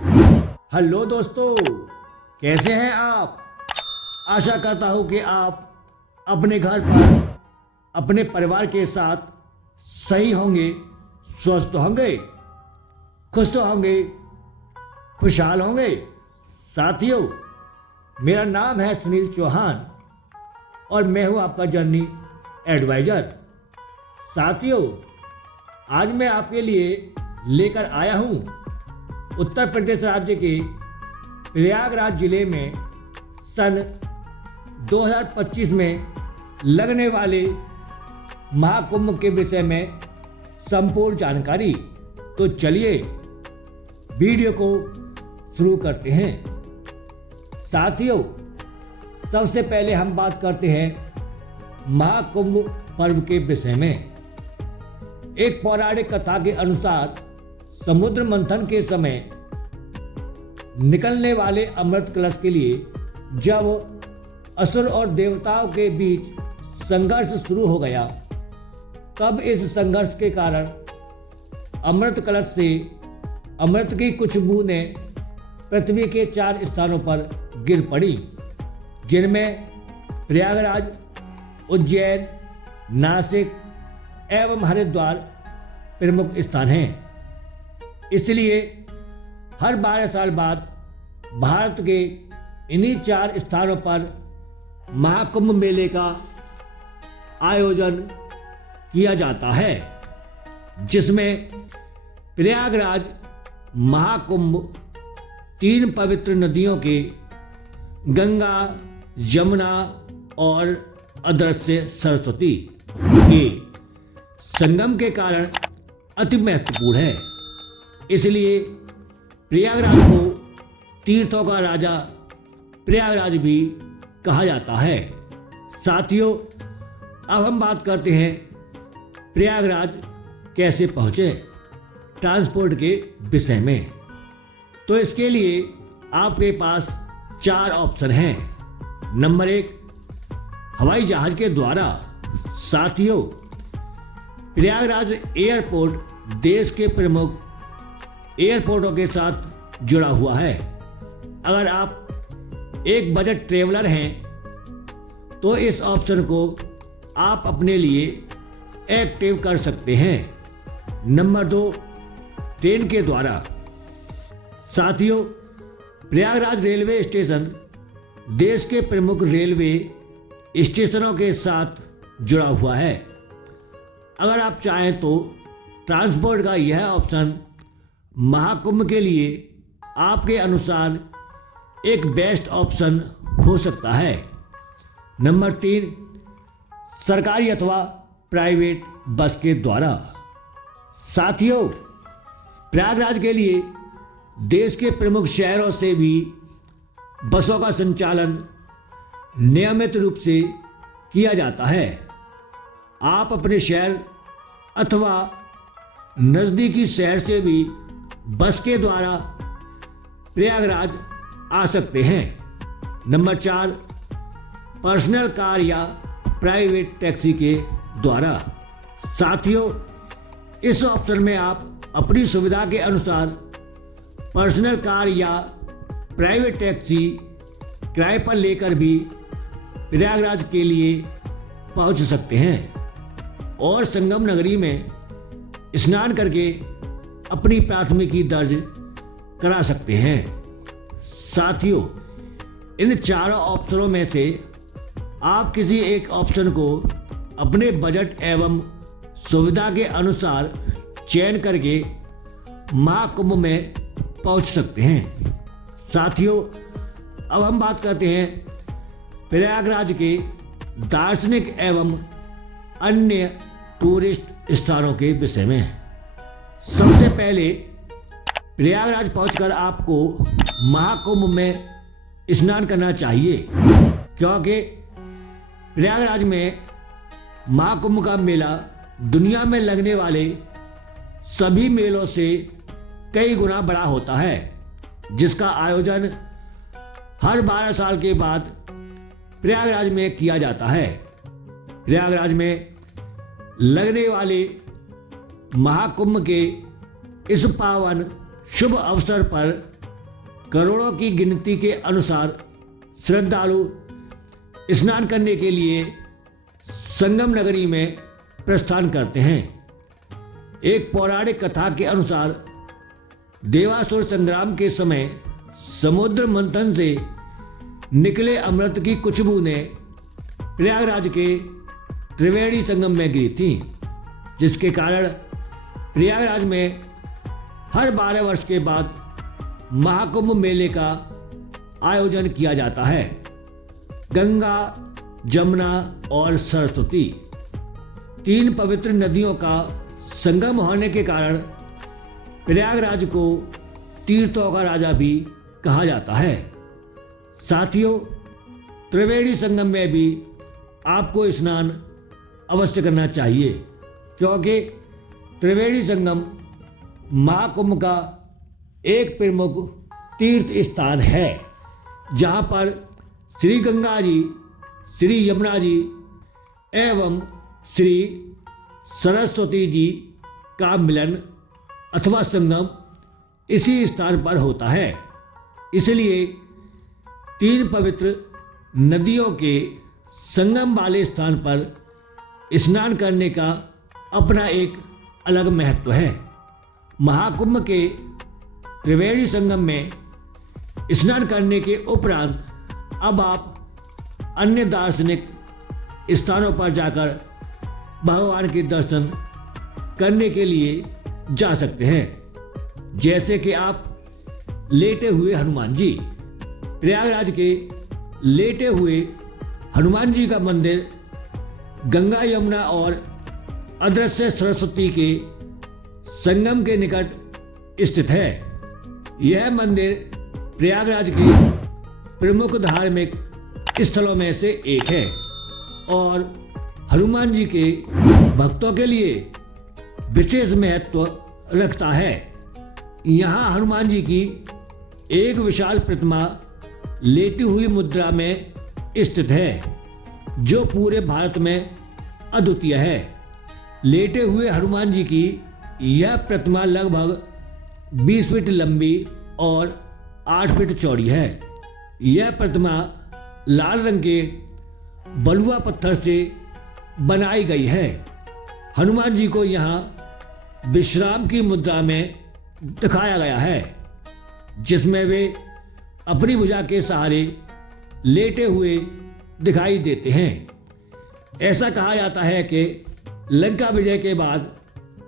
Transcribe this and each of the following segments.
Hello दोस्तों, कैसे हैं आप। आशा करता हूं कि आप अपने घर पर अपने परिवार के साथ सही होंगे, स्वस्थ होंगे, खुश होंगे, खुशहाल होंगे। साथियों, मेरा नाम है सुनील चौहान और मैं हूं आपका जर्नी एडवाइज़र। साथियों, आज मैं आपके लिए लेकर आया हूं उत्तर प्रदेश राज्य के प्रयागराज जिले में सन 2025 में लगने वाले महाकुंभ के विषय में संपूर्ण जानकारी। तो चलिए वीडियो को शुरू करते हैं। साथियों, सबसे पहले हम बात करते हैं महाकुंभ पर्व के विषय में। एक पौराणिक कथा के अनुसार समुद्र मंथन के समय निकलने वाले अमृत कलश के लिए जब असुर और देवताओं के बीच संघर्ष शुरू हो गया, तब इस संघर्ष के कारण अमृत कलश से अमृत की कुछ बूंदें पृथ्वी के 4 स्थानों पर गिर पड़ी, जिनमें प्रयागराज, उज्जैन, नासिक एवं हरिद्वार प्रमुख स्थान हैं। इसलिए हर 12 साल बाद भारत के इन्हीं 4 स्थानों पर महाकुंभ मेले का आयोजन किया जाता है, जिसमें प्रयागराज महाकुंभ 3 पवित्र नदियों के गंगा, यमुना और अदृश्य सरस्वती के संगम के कारण अति महत्वपूर्ण है। इसलिए प्रयागराज को तीर्थों का राजा प्रयागराज भी कहा जाता है। साथियों, अब हम बात करते हैं प्रयागराज कैसे पहुँचे, ट्रांसपोर्ट के विषय में। तो इसके लिए आपके पास 4 ऑप्शन हैं। नंबर 1, हवाई जहाज के द्वारा। साथियों, प्रयागराज एयरपोर्ट देश के प्रमुख एयरपोर्टों के साथ जुड़ा हुआ है। अगर आप एक बजट ट्रैवलर हैं तो इस ऑप्शन को आप अपने लिए एक्टिव कर सकते हैं। नंबर 2, ट्रेन के द्वारा। साथियों, प्रयागराज रेलवे स्टेशन देश के प्रमुख रेलवे स्टेशनों के साथ जुड़ा हुआ है। अगर आप चाहें तो ट्रांसपोर्ट का यह ऑप्शन महाकुंभ के लिए आपके अनुसार एक बेस्ट ऑप्शन हो सकता है। नंबर 3, सरकारी अथवा प्राइवेट बस के द्वारा। साथियों, प्रयागराज के लिए देश के प्रमुख शहरों से भी बसों का संचालन नियमित रूप से किया जाता है। आप अपने शहर अथवा नज़दीकी शहर से भी बस के द्वारा प्रयागराज आ सकते हैं। नंबर 4, पर्सनल कार या प्राइवेट टैक्सी के द्वारा। साथियों, इस ऑप्शन में आप अपनी सुविधा के अनुसार पर्सनल कार या प्राइवेट टैक्सी किराए पर लेकर भी प्रयागराज के लिए पहुंच सकते हैं और संगम नगरी में स्नान करके अपनी प्राथमिकी दर्ज करा सकते हैं। साथियों, इन 4 ऑप्शनों में से आप किसी एक ऑप्शन को अपने बजट एवं सुविधा के अनुसार चयन करके महाकुंभ में पहुंच सकते हैं। साथियों, अब हम बात करते हैं प्रयागराज के दार्शनिक एवं अन्य टूरिस्ट स्थानों के विषय में। सबसे पहले प्रयागराज पहुंचकर आपको महाकुंभ में स्नान करना चाहिए, क्योंकि प्रयागराज में महाकुंभ का मेला दुनिया में लगने वाले सभी मेलों से कई गुना बड़ा होता है, जिसका आयोजन हर 12 साल के बाद प्रयागराज में किया जाता है। प्रयागराज में लगने वाले महाकुंभ के इस पावन शुभ अवसर पर करोड़ों की गिनती के अनुसार श्रद्धालु स्नान करने के लिए संगम नगरी में प्रस्थान करते हैं। एक पौराणिक कथा के अनुसार देवासुर संग्राम के समय समुद्र मंथन से निकले अमृत की कुछ बूंदें प्रयागराज के त्रिवेणी संगम में गिरी थी, जिसके कारण प्रयागराज में हर 12 वर्ष के बाद महाकुंभ मेले का आयोजन किया जाता है। गंगा, जमुना और सरस्वती 3 पवित्र नदियों का संगम होने के कारण प्रयागराज को तीर्थों का राजा भी कहा जाता है। साथियों, त्रिवेणी संगम में भी आपको स्नान अवश्य करना चाहिए, क्योंकि त्रिवेणी संगम महाकुंभ का एक प्रमुख तीर्थ स्थान है, जहाँ पर श्री गंगा जी, श्री यमुना जी एवं श्री सरस्वती जी का मिलन अथवा संगम इसी स्थान पर होता है। इसलिए 3 पवित्र नदियों के संगम वाले स्थान पर स्नान करने का अपना एक अलग महत्व है। महाकुंभ के त्रिवेणी संगम में स्नान करने के उपरांत अब आप अन्य दार्शनिक स्थानों पर जाकर भगवान के दर्शन करने के लिए जा सकते हैं, जैसे कि आप लेटे हुए हनुमान जी। प्रयागराज के लेटे हुए हनुमान जी का मंदिर गंगा, यमुना और अदृश्य सरस्वती के संगम के निकट स्थित है। यह मंदिर प्रयागराज के प्रमुख धार्मिक स्थलों में से एक है और हनुमान जी के भक्तों के लिए विशेष महत्व रखता है। यहाँ हनुमान जी की एक विशाल प्रतिमा लेटी हुई मुद्रा में स्थित है, जो पूरे भारत में अद्वितीय है। लेटे हुए हनुमान जी की यह प्रतिमा लगभग 20 फीट लंबी और 8 फीट चौड़ी है। यह प्रतिमा लाल रंग के बलुआ पत्थर से बनाई गई है। हनुमान जी को यहाँ विश्राम की मुद्रा में दिखाया गया है, जिसमें वे अपनी भुजा के सहारे लेटे हुए दिखाई देते हैं। ऐसा कहा जाता है कि लंका विजय के बाद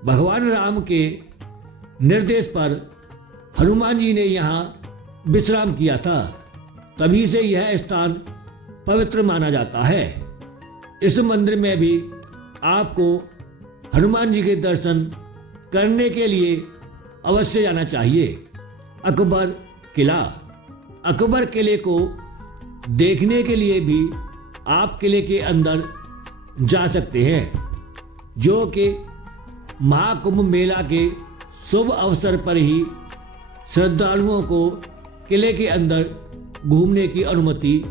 भगवान राम के निर्देश पर हनुमान जी ने यहाँ विश्राम किया था, तभी से यह स्थान पवित्र माना जाता है। इस मंदिर में भी आपको हनुमान जी के दर्शन करने के लिए अवश्य जाना चाहिए। अकबर किला। अकबर किले को देखने के लिए भी आप किले के अंदर जा सकते हैं, जो कि महाकुंभ मेला के शुभ अवसर पर ही श्रद्धालुओं को किले के अंदर घूमने की अनुमति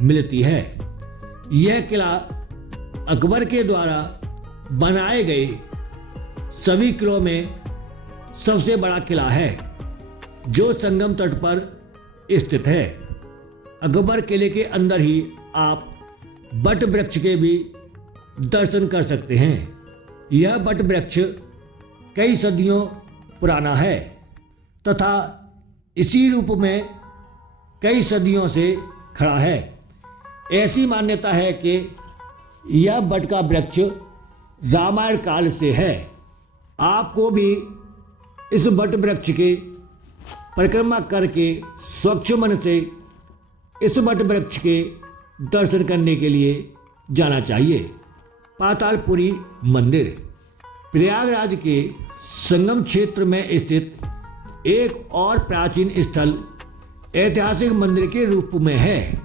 मिलती है। यह किला अकबर के द्वारा बनाए गए सभी किलों में सबसे बड़ा किला है, जो संगम तट पर स्थित है। अकबर किले के अंदर ही आप बट वृक्ष के भी दर्शन कर सकते हैं। यह बट वृक्ष कई सदियों पुराना है तथा इसी रूप में कई सदियों से खड़ा है। ऐसी मान्यता है कि यह बट का वृक्ष रामायण काल से है। आपको भी इस बट वृक्ष के परिक्रमा करके स्वच्छ मन से इस बट वृक्ष के दर्शन करने के लिए जाना चाहिए। पातालपुरी मंदिर प्रयागराज के संगम क्षेत्र में स्थित एक और प्राचीन स्थल ऐतिहासिक मंदिर के रूप में है,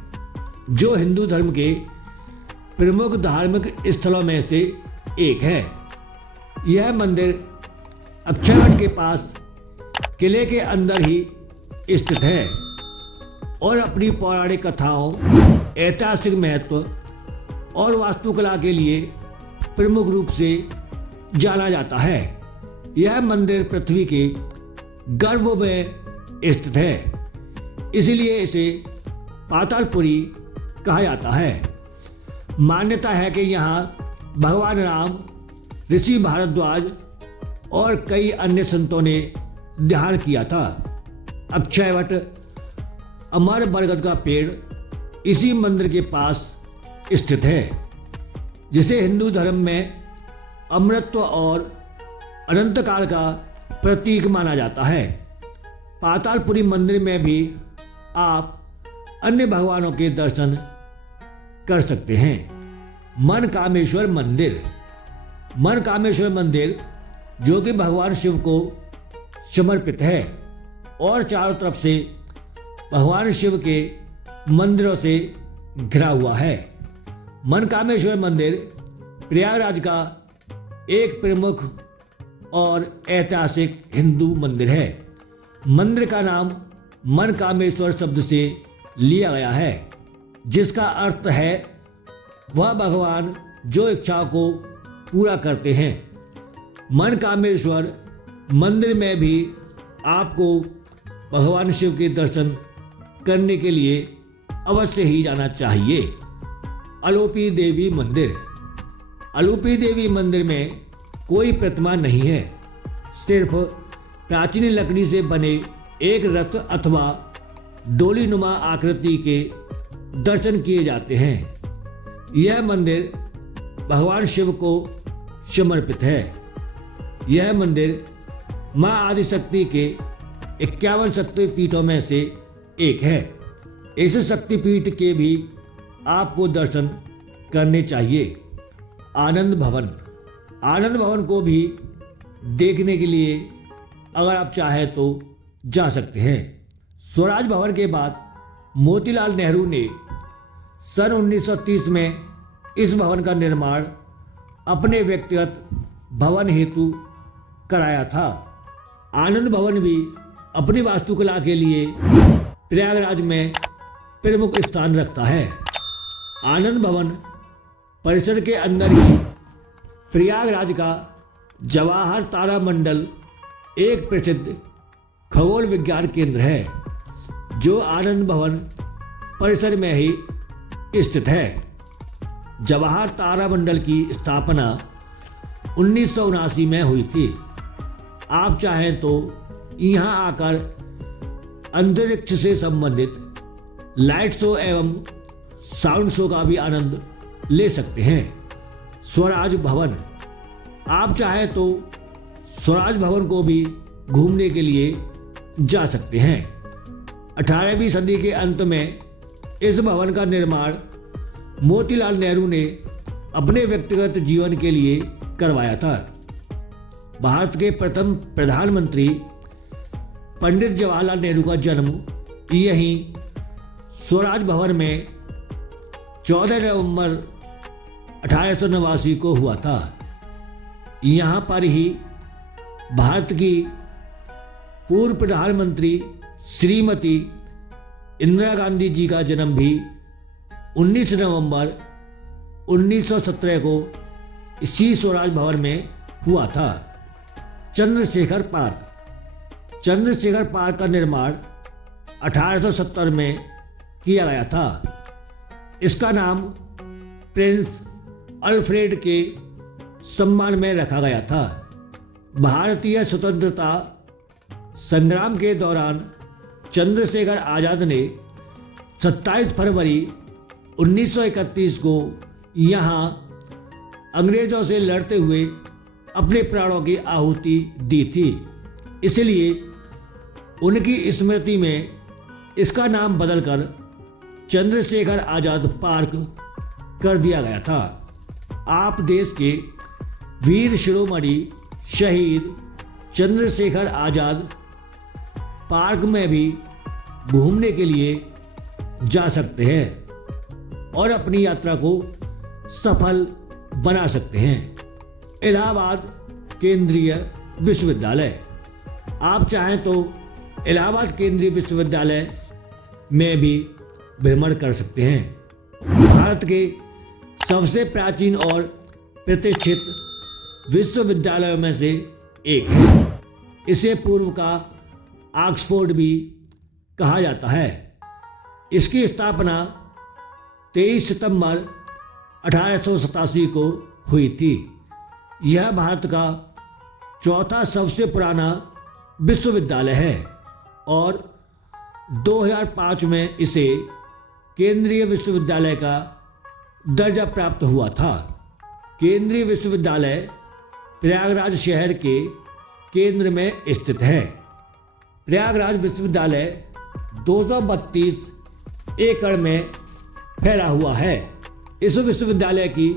जो हिंदू धर्म के प्रमुख धार्मिक स्थलों में से एक है। यह मंदिर अक्षयवट के पास किले के अंदर ही स्थित है और अपनी पौराणिक कथाओं, ऐतिहासिक महत्व और वास्तुकला के लिए प्रमुख रूप से जाना जाता है। यह मंदिर पृथ्वी के गर्भ में स्थित है। इसीलिए इसे पातालपुरी कहा जाता है। मान्यता है कि यहाँ भगवान राम, ऋषि भारद्वाज और कई अन्य संतों ने ध्यान किया था। अक्षयवट अमर बरगद का पेड़ इसी मंदिर के पास स्थित है, जिसे हिंदू धर्म में अमृतत्व और अनंत काल का प्रतीक माना जाता है। पातालपुरी मंदिर में भी आप अन्य भगवानों के दर्शन कर सकते हैं। मनकामेश्वर मंदिर। मनकामेश्वर मंदिर जो कि भगवान शिव को समर्पित है और चारों तरफ से भगवान शिव के मंदिरों से घिरा हुआ है। मनकामेश्वर मंदिर प्रयागराज का एक प्रमुख और ऐतिहासिक हिंदू मंदिर है। मंदिर का नाम मनकामेश्वर शब्द से लिया गया है, जिसका अर्थ है वह भगवान जो इच्छाओं को पूरा करते हैं। मनकामेश्वर मंदिर में भी आपको भगवान शिव के दर्शन करने के लिए अवश्य ही जाना चाहिए। अलोपी देवी मंदिर। अलोपी देवी मंदिर में कोई प्रतिमा नहीं है, सिर्फ प्राचीन लकड़ी से बने एक रथ अथवा डोलीनुमा आकृति के दर्शन किए जाते हैं। यह मंदिर भगवान शिव को समर्पित है। यह मंदिर मां आदिशक्ति के 51 शक्तिपीठों में से एक है। इस शक्तिपीठ के भी आपको दर्शन करने चाहिए। आनंद भवन। आनंद भवन को भी देखने के लिए अगर आप चाहें तो जा सकते हैं। स्वराज भवन के बाद मोतीलाल नेहरू ने सन 1930 में इस भवन का निर्माण अपने व्यक्तिगत भवन हेतु कराया था। आनंद भवन भी अपनी वास्तुकला के लिए प्रयागराज में प्रमुख स्थान रखता है। आनंद भवन परिसर के अंदर ही प्रयागराज का जवाहर तारामंडल एक प्रसिद्ध खगोल विज्ञान केंद्र है, जो आनंद भवन परिसर में ही स्थित है। जवाहर तारामंडल की स्थापना 1979 में हुई थी। आप चाहें तो यहाँ आकर अंतरिक्ष से संबंधित लाइट शो एवं साउंड शो का भी आनंद ले सकते हैं। स्वराज भवन। आप चाहें तो स्वराज भवन को भी घूमने के लिए जा सकते हैं। 18वीं सदी के अंत में इस भवन का निर्माण मोतीलाल नेहरू ने अपने व्यक्तिगत जीवन के लिए करवाया था। भारत के प्रथम प्रधानमंत्री पंडित जवाहरलाल नेहरू का जन्म यहीं स्वराज भवन में 14 नवंबर 1889 को हुआ था। यहाँ पर ही भारत की पूर्व प्रधानमंत्री श्रीमती इंदिरा गांधी जी का जन्म भी 19 नवंबर 1917 को इसी स्वराज भवन में हुआ था। चंद्रशेखर पार्क। चंद्रशेखर पार्क का निर्माण 1870 में किया गया था। इसका नाम प्रिंस अल्फ्रेड के सम्मान में रखा गया था। भारतीय स्वतंत्रता संग्राम के दौरान चंद्रशेखर आज़ाद ने 27 फरवरी 1931 को यहाँ अंग्रेज़ों से लड़ते हुए अपने प्राणों की आहुति दी थी। इसलिए उनकी स्मृति में इसका नाम बदलकर चंद्रशेखर आज़ाद पार्क कर दिया गया था। आप देश के वीर शिरोमणि शहीद चंद्रशेखर आज़ाद पार्क में भी घूमने के लिए जा सकते हैं और अपनी यात्रा को सफल बना सकते हैं। इलाहाबाद केंद्रीय विश्वविद्यालय। आप चाहें तो इलाहाबाद केंद्रीय विश्वविद्यालय में भी भ्रमण कर सकते हैं। भारत के सबसे प्राचीन और प्रतिष्ठित विश्वविद्यालयों में से एक है। इसे पूर्व का ऑक्सफोर्ड भी कहा जाता है। इसकी स्थापना 23 सितंबर 1887 को हुई थी। यह भारत का चौथा सबसे पुराना विश्वविद्यालय है और 2005 में इसे केंद्रीय विश्वविद्यालय का दर्जा प्राप्त हुआ था। केंद्रीय विश्वविद्यालय प्रयागराज शहर के केंद्र में स्थित है। प्रयागराज विश्वविद्यालय 232 एकड़ में फैला हुआ है। इस विश्वविद्यालय की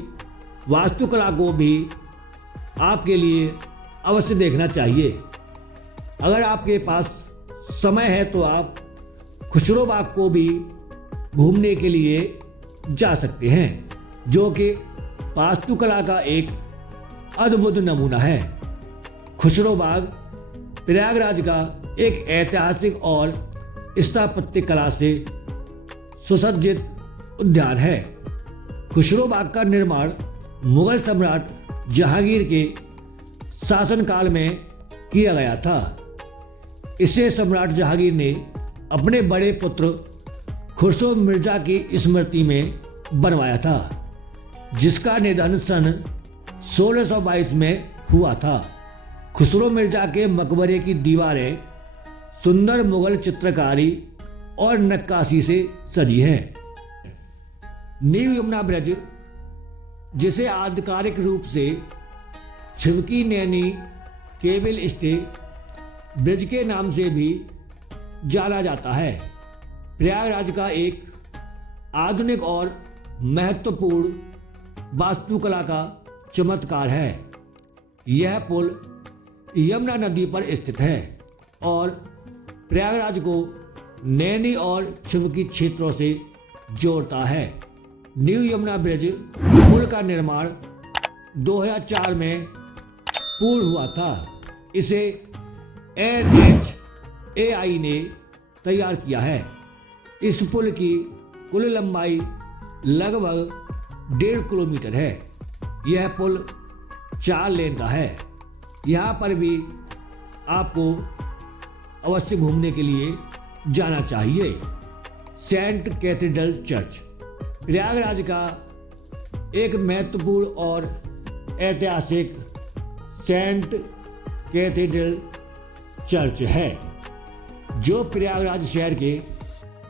वास्तुकला को भी आपके लिए अवश्य देखना चाहिए। अगर आपके पास समय है तो आप खुसरो बाग को भी घूमने के लिए जा सकते हैं, जो कि वास्तुकला का एक अद्भुत नमूना है। खुसरो बाग प्रयागराज का एक ऐतिहासिक और स्थापत्य कला से सुसज्जित उद्यान है। खुसरो बाग का निर्माण मुगल सम्राट जहांगीर के शासनकाल में किया गया था। इसे सम्राट जहांगीर ने अपने बड़े पुत्र खुसरो मिर्जा की स्मृति में बनवाया था, जिसका निधन सन 1622 में हुआ था। खुसरो मिर्जा के मकबरे की दीवारें सुंदर मुगल चित्रकारी और नक्काशी से सजी हैं। न्यू यमुना ब्रिज, जिसे आधिकारिक रूप से Chheoki Naini cable stay bridge के नाम से भी जाना जाता है, प्रयागराज का एक आधुनिक और महत्वपूर्ण वास्तुकला का चमत्कार है। यह पुल यमुना नदी पर स्थित है और प्रयागराज को नैनी और छिवकी क्षेत्रों से जोड़ता है। न्यू यमुना ब्रिज पुल का निर्माण 2004 में पूर्ण हुआ था। इसे NHAI ने तैयार किया है। इस पुल की कुल लंबाई लगभग 1.5 किलोमीटर है। यह पुल 4 लेन का है। यहाँ पर भी आपको अवश्य घूमने के लिए जाना चाहिए। सेंट कैथेड्रल चर्च प्रयागराज का एक महत्वपूर्ण और ऐतिहासिक सेंट कैथेड्रल चर्च है, जो प्रयागराज शहर के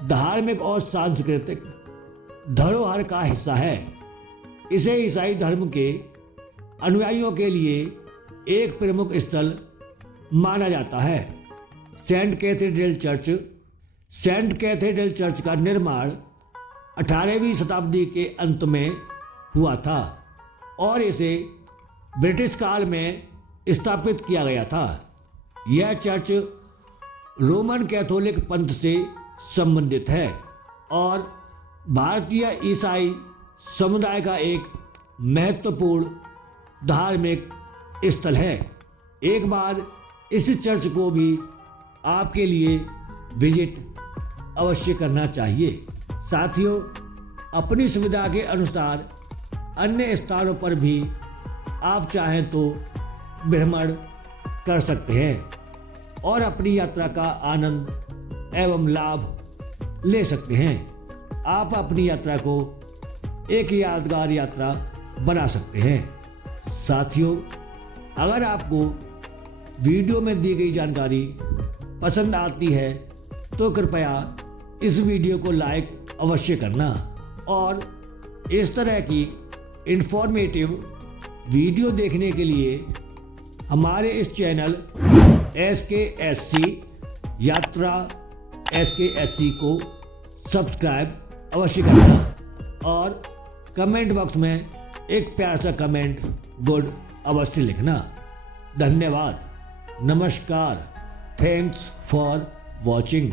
धार्मिक और सांस्कृतिक धरोहर का हिस्सा है। इसे ईसाई धर्म के अनुयायियों के लिए एक प्रमुख स्थल माना जाता है। सेंट कैथेड्रल चर्च का निर्माण 18वीं शताब्दी के अंत में हुआ था और इसे ब्रिटिश काल में स्थापित किया गया था। यह चर्च रोमन कैथोलिक पंथ से संबंधित है और भारतीय ईसाई समुदाय का एक महत्वपूर्ण धार्मिक स्थल है। एक बार इस चर्च को भी आपके लिए विजिट अवश्य करना चाहिए। साथियों, अपनी सुविधा के अनुसार अन्य स्थानों पर भी आप चाहें तो भ्रमण कर सकते हैं और अपनी यात्रा का आनंद एवं लाभ ले सकते हैं। आप अपनी यात्रा को एक यादगार यात्रा बना सकते हैं। साथियों, अगर आपको वीडियो में दी गई जानकारी पसंद आती है तो कृपया इस वीडियो को लाइक अवश्य करना और इस तरह की इंफॉर्मेटिव वीडियो देखने के लिए हमारे इस चैनल SKSC यात्रा SKSC को सब्सक्राइब अवश्य करना और कमेंट बॉक्स में एक प्यारा सा कमेंट गुड अवश्य लिखना। धन्यवाद। नमस्कार। Thanks for watching.